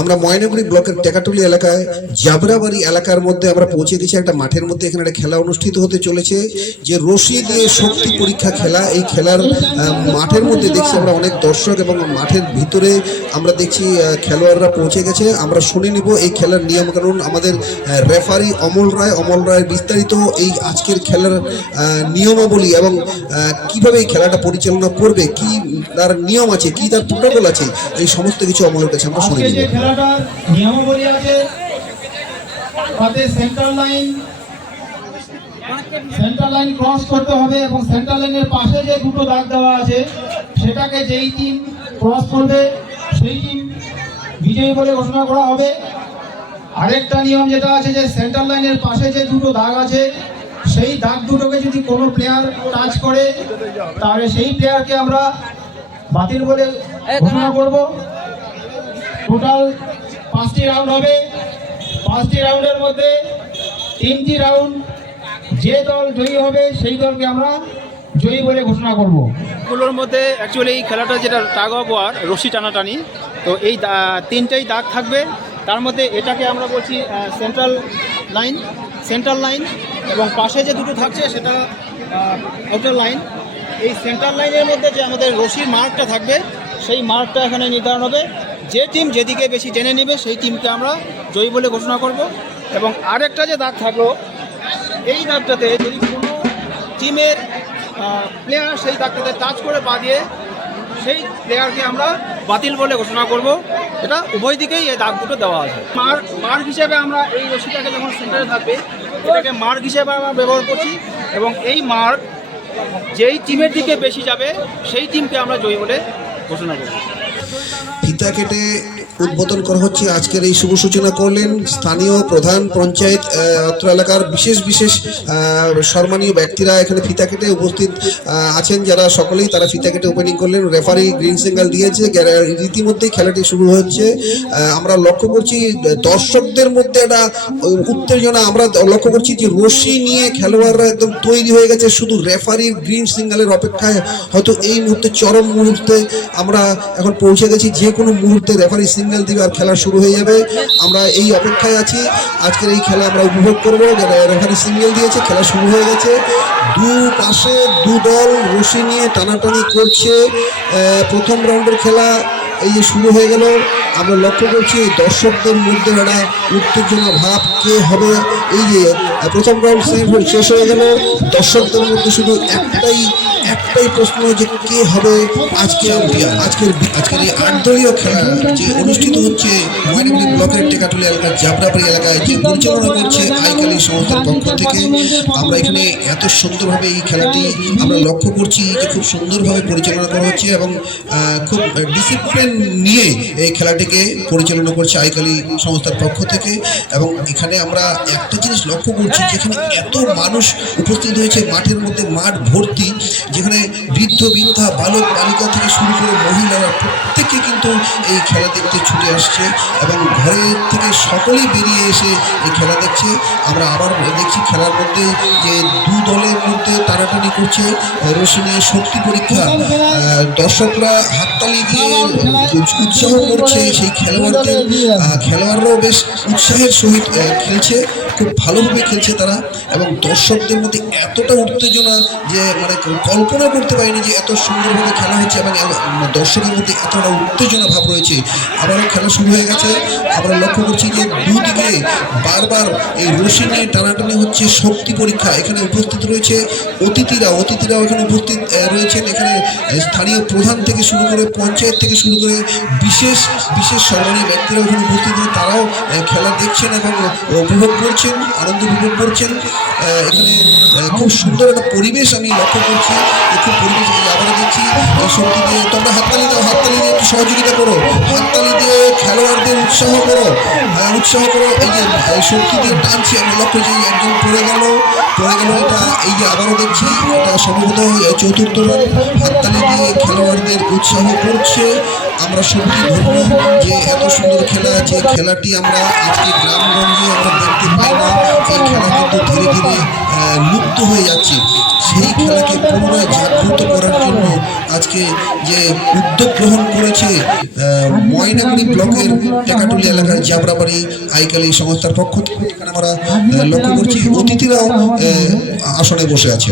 আমরা ময়নাগুড়ি ব্লকের টেকাটুলি এলাকায় জাবরাবাড়ি এলাকার মধ্যে আমরা পৌঁছে গেছি। একটা মাঠের মধ্যে এখানে একটা খেলা অনুষ্ঠিত হতে চলেছে। যে রশি দিয়ে শক্তি পরীক্ষা খেলা, এই খেলার মাঠের মধ্যে দেখছি আমরা অনেক দর্শক এবং মাঠের ভিতরে আমরা দেখছি খেলোয়াড়রা পৌঁছে গেছে। আমরা শুনে নিব এই খেলার নিয়মকানুন। আমাদের রেফারি অমল রায়, অমল রায়ের বিস্তারিত এই আজকের খেলার নিয়মাবলী এবং কীভাবে এই খেলাটা পরিচালনা করবে, কি তার নিয়ম আছে, কি তার প্রোটোকল আছে, এই সমস্ত কিছু অমলের কাছে আমরা শুনে নিব। খেলাটার নিয়মাবলী আছে। তাতে central line central line cross করতে হবে এবং সেন্ট্রাল লাইনের পাশে যে দুটো দাগ দেওয়া আছে সেটাকে যেই টিম ক্রস করবে সেই টিম বিজয়ী বলে ঘোষণা করা হবে। আরেকটা নিয়ম যেটা আছে যে সেন্ট্রাল লাইনের পাশে যে দুটো দাগ আছে সেই দাগ দুটোকে যদি কোনো প্লেয়ার টাচ করে তাহলে সেই প্লেয়ারকে আমরা বাতিল বলে ঘোষণা করব। টোটাল পাঁচটি রাউন্ড হবে। পাঁচটি রাউন্ডের মধ্যে তিনটি রাউন্ড যে দল জয়ী হবে, সেই দলকে আমরা জয়ী বলে ঘোষণা করব। গুলোর মধ্যে অ্যাকচুয়ালি এই খেলাটা যেটা টাগ অফ ওয়ার রশি টানাটানি, তো এই তিনটেই দাগ থাকবে। তার মধ্যে এটাকে আমরা বলছি সেন্ট্রাল লাইন সেন্ট্রাল লাইন এবং পাশে যে দুটো থাকছে সেটা আউটার লাইন এই সেন্ট্রাল লাইনের মধ্যে যে আমাদের রশির মার্কটা থাকবে, সেই মার্কটা এখানে নির্ধারণ হবে। যে টিম যেদিকে বেশি টেনে নেবে, সেই টিমকে আমরা জয়ী বলে ঘোষণা করব। এবং আরেকটা যে দাগ থাকল, এই দাগটাতে যদি কোনো টিমের প্লেয়ার সেই দাগটাতে টাচ করে পা দিয়ে সেই প্লেয়ারকে আমরা বাতিল বলে ঘোষণা করব। এটা উভয় দিকেই এই দাগ দুটো দেওয়া আছে। মার্ক মার্ক হিসেবে আমরা এই রশিটাকে যখন সেন্টারে থাকবে, এটাকে মার্ক হিসেবে আমরা ব্যবহার করছি এবং এই মার্ক যেই টিমের দিকে বেশি যাবে, সেই টিমকে আমরা জয়ী বলে ঘোষণা করব। ফিতা কেটে উদ্বোধন করা হচ্ছে। আজকের এই শুভ সূচনা করলেন স্থানীয় প্রধান পঞ্চায়েত অত্র এলাকার বিশেষ বিশেষ সম্মানীয় ব্যক্তিরা এখানে ফিতা কেটে উপস্থিত আছেন যারা সকলেই। তারা ফিতা কেটে ওপেনিং করলেন রেফারি গ্রিন সিগন্যাল দিয়েছে। রীতিমধ্যেই খেলাটি শুরু হচ্ছে। আমরা লক্ষ্য করছি, দর্শকদের মধ্যে একটা উত্তেজনা। আমরা লক্ষ্য করছি যে রশি নিয়ে খেলোয়াড়রা একদম তৈরি হয়ে গেছে। শুধু রেফারির গ্রিন সিগন্যালের অপেক্ষায় হয়তো এই মুহূর্তে, চরম মুহূর্তে আমরা এখন পৌঁছে গেছি, যে কোনো মুহূর্তে রেফারি সিগন্যাল দিবে আর খেলা শুরু হয়ে যাবে। আমরা এই অপেক্ষায় আছি। আজকের এই খেলা আমরা উপভোগ করব। রেফারি সিগন্যাল দিয়েছে, খেলা শুরু হয়ে গেছে। দু পাশে দু দল রশি নিয়ে টানাটানি করছে। প্রথম রাউন্ডের খেলা এই যে শুরু হয়ে গেল। আমরা লক্ষ্য করছি দর্শকদের মধ্যে একটা উত্তেজনা ভাব, কে হবে? এই যে প্রথম রাউন্ড শেষ হয়ে গেল। দর্শকদের মধ্যে শুধু একটাই একটাই প্রশ্ন যে কে হবে আজকে আজকের আজকের এই আটদলীয় খেলা যে অনুষ্ঠিত হচ্ছে ময়নাগুড়ি ব্লকের টেকাটুলি এলাকার জাবরাবাড়ি এলাকায় যে পরিচালনা করছে আইকালি সংস্থার পক্ষ থেকে, আমরা এখানে এত সুন্দরভাবে এই খেলাটি আমরা লক্ষ্য করছি যে খুব সুন্দরভাবে পরিচালনা করা হচ্ছে এবং খুব ডিসিপ্লিন নিয়ে এই খেলাটিকে পরিচালনা করছে আইকালি সংস্থার পক্ষ থেকে এবং এখানে আমরা একটা জিনিস লক্ষ্য করছি যেখানে এত মানুষ উপস্থিত হয়েছে, মাঠের মধ্যে মাঠ ভর্তি যেখানে বৃদ্ধ, বৃদ্ধা, বালক, বালিকা থেকে শুরু করে মহিলারা প্রত্যেকে কিন্তু এই খেলা দেখতে ছুটে আসছে এবং ঘরের থেকে সকলেই বেরিয়ে এসে এই খেলা দেখছে। আমরা আবার দেখছি খেলার মধ্যে যে দু দলের মধ্যে টানাটানি করছে। রশি নিয়ে শক্তি পরীক্ষা দর্শকরা হাততালি দিয়ে উৎসাহ করছে সেই খেলোয়াড়দের। খেলোয়াড়রাও বেশ উৎসাহের সহিত খেলছে। খুব ভালোভাবে খেলছে তারা এবং দর্শকদের মধ্যে এতটা উত্তেজনা যে মানে কল্পনা করতে পারিনি যে এত সুন্দরভাবে খেলা হচ্ছে এবং এ- দর্শকের মধ্যে এতটা উত্তেজনা ভাব রয়েছে। আবারও খেলা শুরু হয়ে গেছে। আমরা লক্ষ্য করছি যে, দুদিকে বারবার এই রশি নিয়ে টানাটানি হচ্ছে শক্তি পরীক্ষা। এখানে উপস্থিত রয়েছে অতিথিরা। অতিথিরাও এখানে উপস্থিত রয়েছেন। এখানে স্থানীয় প্রধান থেকে শুরু করে পঞ্চায়েত থেকে শুরু করে বিশেষ বিশেষ সম্মানীয় ব্যক্তিরাও এখানে উপস্থিত তারাও খেলা দেখছেন এবং উপভোগ করছেন আনন্দ উপভোগ করছেন। এখানে খুব সুন্দর একটা পরিবেশ আমি লক্ষ্য করছি। খুব পরিবেশ এই আবারও দেখছি। শক্তি দিয়ে তোমরা হাততালি দাও, হাততালি দিয়ে একটু সহযোগিতা করো। হাততালি দিয়ে খেলোয়াড়দের উৎসাহ করো। উৎসাহ করো। এই যে শক্তি দিয়ে টানছি আমি লক্ষ্য যে একজন পড়ে গেল। পড়ে গেল এটা, এই যে আবারও দেখছি সম্ভবত চতুর্থ হাততালি দিয়ে খেলোয়াড়দের উৎসাহ করছে। আমরা সত্যি যে এত সুন্দর খেলা, যে খেলাটি আমরা আজকে গ্রামগঞ্জে আমরা দেখতে পাই না এই খেলা কিন্তু ধীরে ধীরে লুপ্ত হয়ে যাচ্ছে। সেই খেলাকে পুনরায় জাগ্রত করার জন্য আজকে যে উদ্যোগ গ্রহণ করেছে ময়নাগুড়ি ব্লকের টেকাটুলি এলাকার জাবরাবাড়ি আইকালি সংস্থার পক্ষ থেকে আমরা লক্ষ্য করছি, অতিথিরাও আসনে বসে আছে